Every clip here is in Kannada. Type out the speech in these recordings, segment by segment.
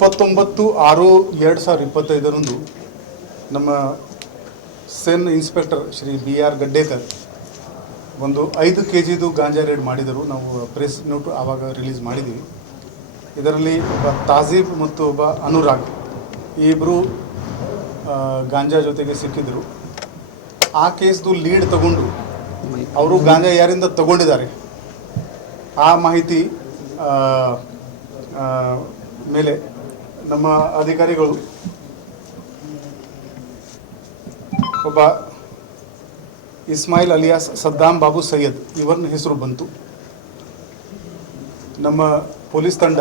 29/6/2025 ನಮ್ಮ ಸೆನ್ ಇನ್ಸ್ಪೆಕ್ಟರ್ ಶ್ರೀ BR ಗಡ್ಡೇಕರ್ ಒಂದು 5 kg ಗಾಂಜಾ ರೇಡ್ ಮಾಡಿದರು. ನಾವು ಪ್ರೆಸ್ ನೋಟ್ ಆವಾಗ ರಿಲೀಸ್ ಮಾಡಿದ್ದೀವಿ. ಇದರಲ್ಲಿ ಒಬ್ಬ ತಾಜೀಬ್ ಮತ್ತು ಒಬ್ಬ ಅನುರಾಗ್ ಈ ಇಬ್ಬರು ಗಾಂಜಾ ಜೊತೆಗೆ ಸಿಕ್ಕಿದ್ರು. ಆ ಕೇಸ್ದು ಲೀಡ್ ತಗೊಂಡು ಅವರು ಗಾಂಜಾ ಯಾರಿಂದ ತಗೊಂಡಿದ್ದಾರೆ ಆ ಮಾಹಿತಿ ಮೇಲೆ ನಮ್ಮ ಅಧಿಕಾರಿಗಳು ಒಬ್ಬ ಇಸ್ಮಾಯಿಲ್ ಅಲಿಯಾಸ್ ಸದ್ದಾಂ ಬಾಬು ಸೈಯದ್ ಇವರ ಹೆಸರು ಬಂತು. ನಮ್ಮ ಪೊಲೀಸ್ ತಂಡ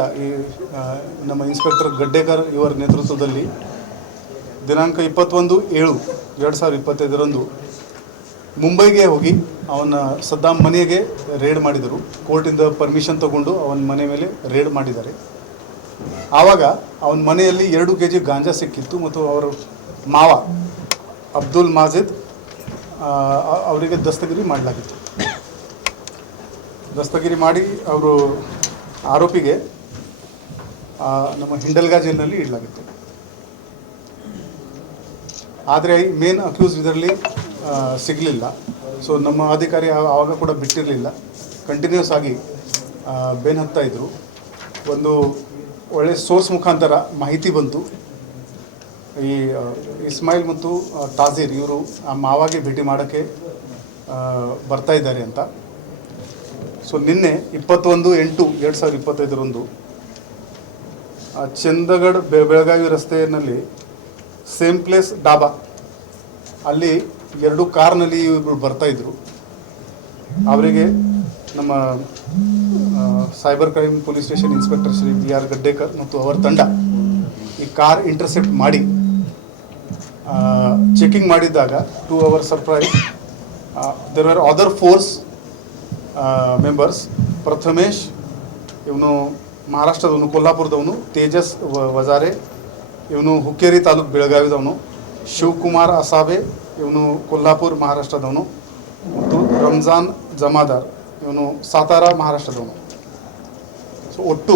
ನಮ್ಮ ಇನ್ಸ್ಪೆಕ್ಟರ್ ಗಡ್ಡೇಕರ್ ಇವರ ನೇತೃತ್ವದಲ್ಲಿ ದಿನಾಂಕ 21/7/2025 ಮುಂಬೈಗೆ ಹೋಗಿ ಅವನ ಸದ್ದಾಂ ಮನೆಗೆ ರೇಡ್ ಮಾಡಿದರು. ಕೋರ್ಟಿಂದ ಪರ್ಮಿಷನ್ ತಗೊಂಡು ಅವನ ಮನೆ ಮೇಲೆ ರೇಡ್ ಮಾಡಿದ್ದಾರೆ. ಆವಾಗ ಅವನ ಮನೆಯಲ್ಲಿ 2 kg ಗಾಂಜಾ ಸಿಕ್ಕಿತ್ತು ಮತ್ತು ಅವರ ಮಾವ ಅಬ್ದುಲ್ ಮಾಜಿದ್ ಅವರಿಗೆ ದಸ್ತಗಿರಿ ಮಾಡಲಾಗಿತ್ತು. ದಸ್ತಗಿರಿ ಮಾಡಿ ಅವರು ಆರೋಪಿಗೆ ನಮ್ಮ ಹಿಂಡಲ್ಗಾ ಜೈಲಿನಲ್ಲಿ ಇಡಲಾಗಿತ್ತು. ಆದರೆ ಮೇನ್ ಅಕ್ಯೂಸ್ ಇದರಲ್ಲಿ ಸಿಗಲಿಲ್ಲ. ಸೊ ನಮ್ಮ ಅಧಿಕಾರಿ ಆವಾಗ ಕೂಡ ಬಿಟ್ಟಿರಲಿಲ್ಲ, ಕಂಟಿನ್ಯೂಸ್ ಆಗಿ ಬೇನ್ ಹತ್ತಾ ಇದ್ದರು. ಒಂದು ಒಳ್ಳೆ ಸೋರ್ಸ್ ಮುಖಾಂತರ ಮಾಹಿತಿ ಬಂತು, ಈ ಇಸ್ಮಾಯಿಲ್ ಮತ್ತು ತಾಜೀರ್ ಇವರು ಆ ಮಾವಾಗೆ ಭೇಟಿ ಮಾಡೋಕ್ಕೆ ಬರ್ತಾ ಇದ್ದಾರೆ ಅಂತ. ಸೊ ನಿನ್ನೆ 21/8/2025 ಚಂದಗಢ ಬೆಳಗಾವಿ ರಸ್ತೆಯಲ್ಲಿ ಸೇಮ್ ಪ್ಲೇಸ್ ಡಾಬಾ ಅಲ್ಲಿ 2 ಕಾರ್ನಲ್ಲಿ ಇವರು ಬರ್ತಾಯಿದ್ರು. ಅವರಿಗೆ ನಮ್ಮ cyber crime police station inspector Shri BR Gaddekar ಮತ್ತು ಅವರ ತಂಡ ಈ ಕಾರ್ ಇಂಟರ್ಸೆಪ್ಟ್ ಮಾಡಿ ಚೆಕಿಂಗ್ ಮಾಡಿದಾಗ to our surprise there are other 4 members. Prathamesh ಇವನು ಮಹಾರಾಷ್ಟ್ರದವನು, ಕೊಲ್ಲಾಪುರದವನು. ತೇಜಸ್ ವಜಾರೆ ಇವನು ಹುಕ್ಕೇರಿ ತಾಲೂಕು ಬೆಳಗಾವಿದವನು. ಶಿವಕುಮಾರ್ ಅಸಾಬೆ ಇವನು ಕೊಲ್ಲಾಪುರ ಮಹಾರಾಷ್ಟ್ರದವನು ಮತ್ತು ರಂಜಾನ್ ಜಮಾದಾರ್ ಇವನು ಸಾತಾರ ಮಹಾರಾಷ್ಟ್ರದವನು. ಸೊ ಒಟ್ಟು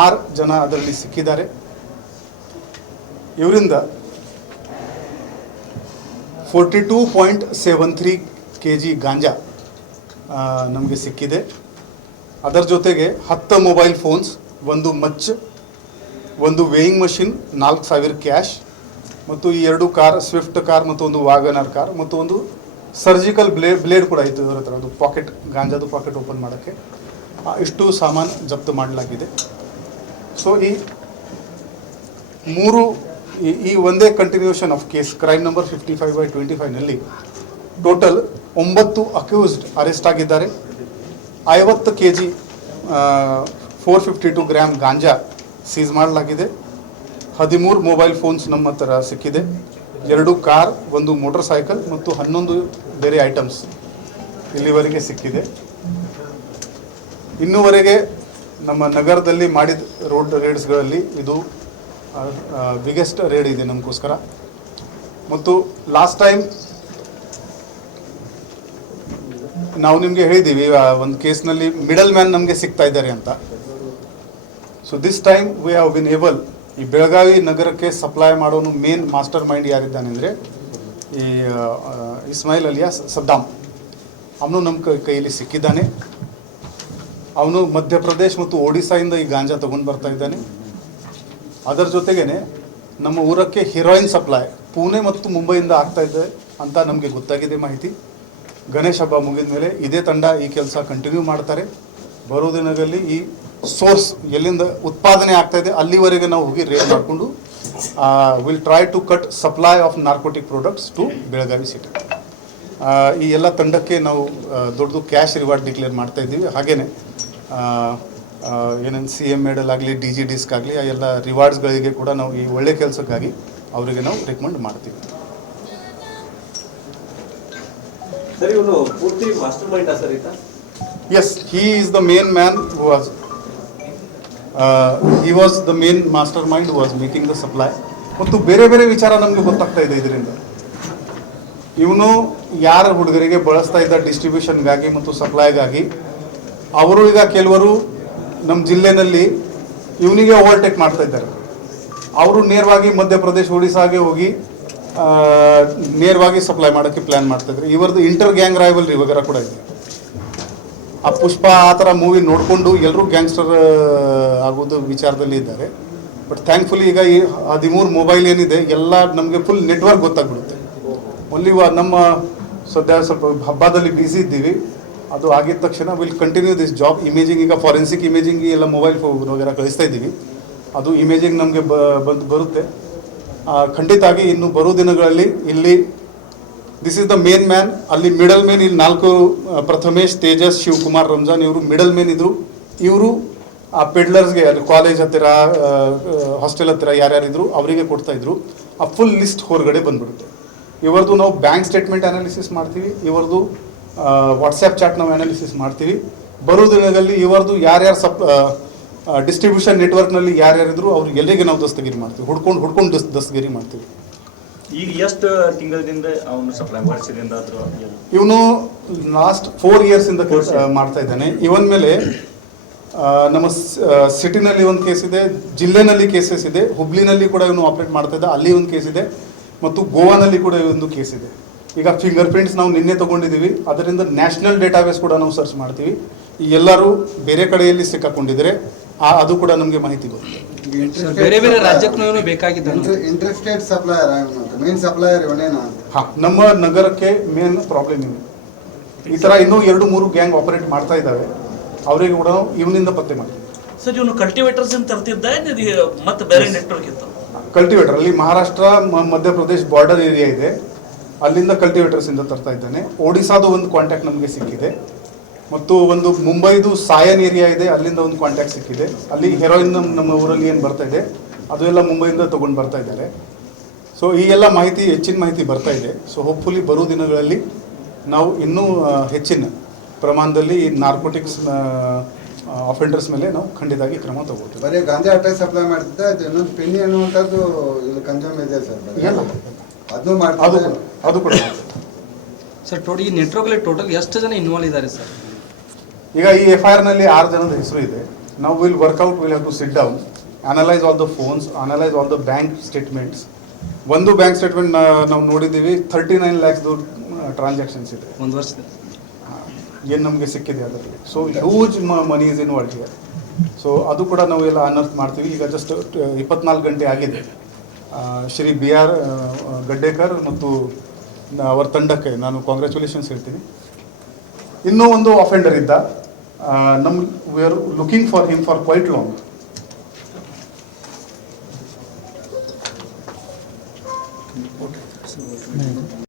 6 ಜನ ಅದರಲ್ಲಿ ಸಿಕ್ಕಿದ್ದಾರೆ. ಇವರಿಂದ 42.73 kg ಗಾಂಜಾ ನಮಗೆ ಸಿಕ್ಕಿದೆ. ಅದರ ಜೊತೆಗೆ 10 mobile phones, 1 much, 1 weighing machine, 4,000 cash ಮತ್ತು ಈ 2 ಕಾರ್, ಸ್ವಿಫ್ಟ್ ಕಾರ್ ಮತ್ತು 1 ವ್ಯಾಗನರ್ ಕಾರ್ ಮತ್ತು 1 ಸರ್ಜಿಕಲ್ ಬ್ಲೇಡ್ ಕೂಡ ಇತ್ತು ಇವರ ಹತ್ರ, ಅದು ಪಾಕೆಟ್ ಗಾಂಜಾದು ಪಾಕೆಟ್ ಓಪನ್ ಮಾಡೋಕ್ಕೆ. ಇಷ್ಟು ಸಾಮಾನು ಜಪ್ತು ಮಾಡಲಾಗಿದೆ. ಸೊ ಈ ಒಂದೇ continuation of case crime number 55/25 total 9 accused arrest ಆಗಿದ್ದಾರೆ. 50 kg 452 ಗ್ರಾಮ್ ಗಾಂಜಾ ಸೀಸ್ ಮಾಡಲಾಗಿದೆ. 13 ಮೊಬೈಲ್ ಫೋನ್ಸ್ ನಮ್ಮ ಹತ್ರ ಸಿಕ್ಕಿದೆ. 2 ಕಾರ್, 1 ಮೋಟರ್ ಸೈಕಲ್ ಮತ್ತು 11 ಬೇರೆ ಐಟಮ್ಸ್ ಇಲ್ಲಿವರೆಗೆ ಸಿಕ್ಕಿದೆ. ಇನ್ನೂವರೆಗೆ ನಮ್ಮ ನಗರದಲ್ಲಿ ಮಾಡಿದ ರೋಡ್ ರೇಡ್ಸ್ಗಳಲ್ಲಿ ಇದು ಬಿಗ್ಗೆಸ್ಟ್ ರೇಡ್ ಇದೆ ನಮಗೋಸ್ಕರ. ಮತ್ತು ಲಾಸ್ಟ್ ಟೈಮ್ ನಾವು ನಿಮಗೆ ಹೇಳಿದ್ದೀವಿ ಒಂದು ಕೇಸ್ನಲ್ಲಿ ಮಿಡಲ್ ಮ್ಯಾನ್ ನಮಗೆ ಸಿಗ್ತಾ ಇದ್ದಾರೆ ಅಂತ. So this time we have been able, ಈ ಬೆಳಗಾವಿ ನಗರಕ್ಕೆ ಸಪ್ಲೈ ಮಾಡೋನು ಮೇನ್ ಮಾಸ್ಟರ್ ಮೈಂಡ್ ಯಾರಿದ್ದಾನೆ ಅಂದರೆ ಈ ಇಸ್ಮಾಯಿಲ್ ಅಲಿಯಾಸ್ ಸದ್ದಾಂ. ಅವನು ನಮ್ಮ ಕೈಯಲ್ಲಿ ಸಿಕ್ಕಿದ್ದಾನೆ. ಅವನು ಮಧ್ಯಪ್ರದೇಶ್ ಮತ್ತು ಒಡಿಸ್ಸಾಯಿಂದ ಈ ಗಾಂಜಾ ತೊಗೊಂಡು ಬರ್ತಾ ಇದ್ದಾನೆ. ಅದರ ಜೊತೆಗೇ ನಮ್ಮ ಊರಕ್ಕೆ ಹಿರೋಯಿನ್ ಸಪ್ಲೈ ಪುಣೆ ಮತ್ತು ಮುಂಬೈಯಿಂದ ಆಗ್ತಾ ಇದೆ ಅಂತ ನಮಗೆ ಗೊತ್ತಾಗಿದೆ ಮಾಹಿತಿ. ಗಣೇಶ ಹಬ್ಬ ಮುಗಿದ ಮೇಲೆ ಇದೇ ತಂಡ ಈ ಕೆಲಸ ಕಂಟಿನ್ಯೂ ಮಾಡ್ತಾರೆ. ಬರೋ ದಿನಗಳಲ್ಲಿ ಈ ಸೋರ್ಸ್ ಎಲ್ಲಿಂದ ಉತ್ಪಾದನೆ ಆಗ್ತಾ ಇದೆ ಅಲ್ಲಿವರೆಗೆ ನಾವು ಹೋಗಿ ರೇಡ್ ಮಾಡಿಕೊಂಡು will try to cut supply of narcotic products to Belagavi city. ಈ ಎಲ್ಲ ತಂಡಕ್ಕೆ ನಾವು ದೊಡ್ಡದು ಕ್ಯಾಶ್ ರಿವಾರ್ಡ್ ಡಿಕ್ಲೇರ್ ಮಾಡ್ತಾ ಇದ್ದೀವಿ. ಹಾಗೆಯೇ ಏನೇನು CM ಮೆಡಲ್ ಆಗಲಿ, DG ಡಿಸ್ಕ್ ಆಗಲಿ, ಆ ಎಲ್ಲ ರಿವಾರ್ಡ್ಸ್ಗಳಿಗೆ ಕೂಡ ನಾವು ಈ ಒಳ್ಳೆ ಕೆಲಸಕ್ಕಾಗಿ ಅವರಿಗೆ ನಾವು ರೆಕಮೆಂಡ್ ಮಾಡ್ತೀವಿ. Yes, he is the main man who was he was the main mastermind who was making the supply. ಮತ್ತು ಬೇರೆ ಬೇರೆ ವಿಚಾರ ನಮಗೆ ಗೊತ್ತಾಗ್ತಾ ಇದೆ ಇದರಿಂದ. ಇವನು ಯಾರ ಹುಡುಗರಿಗೆ ಬಳಸ್ತಾ ಇದ್ದ ಡಿಸ್ಟ್ರಿಬ್ಯೂಷನ್ಗಾಗಿ ಮತ್ತು ಸಪ್ಲೈಗಾಗಿ, ಅವರು ಈಗ ಕೆಲವರು ನಮ್ಮ ಜಿಲ್ಲೆನಲ್ಲಿ ಇವನಿಗೆ ಓವರ್ಟೇಕ್ ಮಾಡ್ತಾ ಇದ್ದಾರೆ. ಅವರು ನೇರವಾಗಿ ಮಧ್ಯಪ್ರದೇಶ ಒಡಿಶಾಗೆ ಹೋಗಿ ನೇರವಾಗಿ ಸಪ್ಲೈ ಮಾಡೋಕ್ಕೆ ಪ್ಲ್ಯಾನ್ ಮಾಡ್ತಾಯಿದ್ರು. ಇವರದ್ದು ಇಂಟರ್ ಗ್ಯಾಂಗ್ ರೈವಲ್ರಿ ವಗೇರ ಕೂಡ ಇದೆ. ಆ ಪುಷ್ಪ ಆ ಥರ ಮೂವಿ ನೋಡಿಕೊಂಡು ಎಲ್ಲರೂ ಗ್ಯಾಂಗ್ಸ್ಟರ್ ಆಗೋದು ವಿಚಾರದಲ್ಲಿ ಇದ್ದಾರೆ. ಬಟ್ ಥ್ಯಾಂಕ್ಫುಲಿ ಈಗ ಈ 13 ಮೊಬೈಲ್ ಏನಿದೆ ಎಲ್ಲ ನಮಗೆ ಫುಲ್ ನೆಟ್ವರ್ಕ್ ಗೊತ್ತಾಗ್ಬಿಡುತ್ತೆ. ಓನ್ಲಿ ನಮ್ಮ ಸದ್ಯ ಸ್ವಲ್ಪ ಹಬ್ಬದಲ್ಲಿ ಬ್ಯುಸಿ ಇದ್ದೀವಿ. ಅದು ಆಗಿದ ತಕ್ಷಣ will continue this job. Imaging ಈಗ ಫಾರೆನ್ಸಿಕ್ ಇಮೇಜಿಂಗ್ ಎಲ್ಲ ಮೊಬೈಲ್ ವಗೇರ ಕಳಿಸ್ತಾ ಇದ್ದೀವಿ. ಅದು ಇಮೇಜಿಂಗ್ ನಮಗೆ ಬರುತ್ತೆ ಖಂಡಿತಾಗಿ. ಇನ್ನು ಬರೋ ದಿನಗಳಲ್ಲಿ ಇಲ್ಲಿ this is the main man. ಅಲ್ಲಿ ಮಿಡಲ್ ಮ್ಯಾನ್ ಇಲ್ಲಿ 4 ಪ್ರಥಮೇಶ್, ತೇಜಸ್, ಶಿವಕುಮಾರ್, ರಂಜಾನ್ ಇವರು ಮಿಡಲ್ ಮ್ಯಾನ್ ಇದ್ರು. ಇವರು ಆ ಪೆಡ್ಲರ್ಸ್ಗೆ ಅಲ್ಲಿ ಕಾಲೇಜ್ ಹತ್ತಿರ ಹಾಸ್ಟೆಲ್ ಹತ್ತಿರ ಯಾರ್ಯಾರಿದ್ರು ಅವರಿಗೆ ಕೊಡ್ತಾಯಿದ್ರು. ಆ ಫುಲ್ ಲಿಸ್ಟ್ ಹೊರಗಡೆ ಬಂದ್ಬಿಡುತ್ತೆ. ಇವರದು ನಾವು ಬ್ಯಾಂಕ್ ಸ್ಟೇಟ್ಮೆಂಟ್ ಅನಾಲಿಸಿಸ್ ಮಾಡ್ತೀವಿ, ಇವರದು ವಾಟ್ಸ್ಯಾಪ್ ಚಾಟ್ ನಾವು ಅನಾಲಿಸಿಸ್ ಮಾಡ್ತೀವಿ. ಬರೋ ದಿನಗಳಲ್ಲಿ ಇವರದು ಯಾರ್ಯಾರು ಡಿಸ್ಟ್ರಿಬ್ಯೂಷನ್ ನೆಟ್ವರ್ಕ್ನಲ್ಲಿ ಯಾರ್ಯಾರಿದ್ರು ಅವ್ರು ಎಲ್ಲಿಗೆ ನಾವು ದಸ್ತಗಿರಿ ಮಾಡ್ತೀವಿ, ಹುಡ್ಕೊಂಡು ದಸ್ತಗಿರಿ ಮಾಡ್ತೀವಿ. ಈಗ ಎಷ್ಟು ತಿಂಗಳಿಂದ ಅವನು ಸಪ್ಲೈ ವರ್ಷದಿಂದ ಇವನು ಲಾಸ್ಟ್ 4 ಇಯರ್ಸಿಂದ ಮಾಡ್ತಾ ಇದ್ದಾನೆ. ಇವನ್ ಮೇಲೆ ನಮ್ಮ ಸಿಟಿನಲ್ಲಿ ಒಂದು ಕೇಸ್ ಇದೆ, ಜಿಲ್ಲೆನಲ್ಲಿ ಕೇಸಸ್ ಇದೆ, ಹುಬ್ಳಿನಲ್ಲಿ ಕೂಡ ಇವನು ಆಪರೇಟ್ ಮಾಡ್ತಾ ಇದ್ದ, ಅಲ್ಲಿ ಒಂದು ಕೇಸ್ ಇದೆ, ಮತ್ತು ಗೋವಾನಲ್ಲಿ ಕೂಡ ಒಂದು ಕೇಸ್ ಇದೆ. ಈಗ ಫಿಂಗರ್ ಪ್ರಿಂಟ್ಸ್ ನಾವು ನಿನ್ನೆ ತೊಗೊಂಡಿದ್ದೀವಿ. ಅದರಿಂದ ನ್ಯಾಷನಲ್ ಡೇಟಾಬೇಸ್ ಕೂಡ ನಾವು ಸರ್ಚ್ ಮಾಡ್ತೀವಿ. ಈ ಎಲ್ಲರೂ ಬೇರೆ ಕಡೆಯಲ್ಲಿ ಸಿಕ್ಕಾಕೊಂಡಿದ್ದಾರೆ, ಅದು ಕೂಡ ನಮಗೆ ಮಾಹಿತಿ ಗೊತ್ತಿದೆ. ಬೇರೆ ಬೇರೆ ರಾಜ್ಯಕ್ಕೂ ಬೇಕಾಗಿದ್ದ ಇಂಟರ್ಸ್ಟೇಟ್ ಸಪ್ಲೈಯರ್ ಮೇನ್ ಸಪ್ಲೈಯರ್ ಇವನೇನಾ? ಹಾಂ, ನಮ್ಮ ನಗರಕ್ಕೆ ಮೇನ್ ಪ್ರಾಬ್ಲಮ್ ಇದೆ. ಈ ಥರ ಇನ್ನೂ 2-3 ಗ್ಯಾಂಗ್ ಆಪರೇಟ್ ಮಾಡ್ತಾ ಇದ್ದಾವೆ. ಅವರಿಗೆ ಕೂಡ ಇವನಿಂದ ಪತ್ತೆ ಮಾಡ್ತೀವಿ. ಸರ್, ಇವನು ಕಲ್ಟಿವೇಟರ್ಸ್ ತರ್ತಿದ್ದ ಮತ್ತೆ ಬೇರೆ ನೆಟ್ವರ್ಕ್ ಇತ್ತು? ಕಲ್ಟಿವೇಟರ್ ಅಲ್ಲಿ ಮಹಾರಾಷ್ಟ್ರ ಮಧ್ಯಪ್ರದೇಶ್ ಬಾರ್ಡರ್ ಏರಿಯಾ ಇದೆ, ಅಲ್ಲಿಂದ ಕಲ್ಟಿವೇಟರ್ಸ್ ಇಂದ ತರ್ತಾ ಇದ್ದಾನೆ. ಒಡಿಸಾದು ಒಂದು ಕಾಂಟ್ಯಾಕ್ಟ್ ನಮಗೆ ಸಿಕ್ಕಿದೆ, ಮತ್ತು ಒಂದು ಮುಂಬೈದು ಸಾಯನ್ ಏರಿಯಾ ಇದೆ, ಅಲ್ಲಿಂದ ಒಂದು ಕಾಂಟ್ಯಾಕ್ಟ್ ಸಿಕ್ಕಿದೆ. ಅಲ್ಲಿ ಹೆರೋಯಿನ್ ನಮ್ಮ ಊರಲ್ಲಿ ಏನು ಬರ್ತಾ ಇದೆ ಅದು ಎಲ್ಲ ಮುಂಬೈಯಿಂದ ತೊಗೊಂಡು ಬರ್ತಾ ಇದ್ದಾರೆ. ಸೊ ಈ ಎಲ್ಲ ಮಾಹಿತಿ, ಹೆಚ್ಚಿನ ಮಾಹಿತಿ ಬರ್ತಾ ಇದೆ. ಸೊ ಹೋಪ್ಫುಲಿ ಬರೋ ದಿನಗಳಲ್ಲಿ ನಾವು ಇನ್ನೂ ಹೆಚ್ಚಿನ ಪ್ರಮಾಣದಲ್ಲಿ ಈ ನಾರ್ಕೋಟಿಕ್ಸ್ ಅಫೆಂಡರ್ಸ್ ಮೇಲೆ ನಾವು ಖಂಡಿತವಾಗಿ ಕ್ರಮ ತಗೋತೀವಿ. ಬರೀ ಗಾಂಜಾ ಅಟ್ಯಾಕ್ ಸಪ್ಲೈ ಮಾಡ್ತಿದ್ದ, ಇನ್ನೊಂದು ಪೆನ್ನಿ ಅನ್ನುವಂಥದ್ದು ಇಲ್ಲಿ ಕನ್ಸ್ಯೂಮ್ ಇದೆ ಸರ್. ಅದನ್ನು ಮಾಡ್ತಾರೆ, ಅದು ಕೂಡ ಸರ್. ಈ ನೆಟ್ವರ್ಕಲ್ಲಿ ಟೋಟಲ್ ಎಷ್ಟು ಜನ ಇನ್ವಾಲ್ವ್ ಇದ್ದಾರೆ ಸರ್? ಈಗ ಈ FIR ನಲ್ಲಿ 6 ಜನದ ಹೆಸರು ಇದೆ. ನಾವು will work out, will have to sit down, analyse all the phones, analyse all the bank statements. ಒಂದು ಬ್ಯಾಂಕ್ ಸ್ಟೇಟ್ಮೆಂಟ್ ನಾವು ನೋಡಿದ್ದೀವಿ, 39 lakhs ಟ್ರಾನ್ಸಾಕ್ಷನ್ಸ್ ಇದೆ ಒಂದು ವರ್ಷದ ಏನು ನಮಗೆ ಸಿಕ್ಕಿದೆ ಅದರಲ್ಲಿ. So huge money is involve here. So ಅದು ಕೂಡ ನಾವು ಎಲ್ಲ ಅನರ್ತ್ ಮಾಡ್ತೀವಿ. ಈಗ ಜಸ್ಟ್ 24 ಗಂಟೆ ಆಗಿದೆ. ಶ್ರೀ BR ಗಡ್ಡೇಕರ್ ಮತ್ತು ಅವರ ತಂಡಕ್ಕೆ ನಾನು ಕಾಂಗ್ರ್ಯಾಚುಲೇಷನ್ಸ್ ಹೇಳ್ತೀನಿ. ಇನ್ನೂ ಒಂದು ಅಫೆಂಡರ್ ಇದ್ದ, we are looking for him for quite long.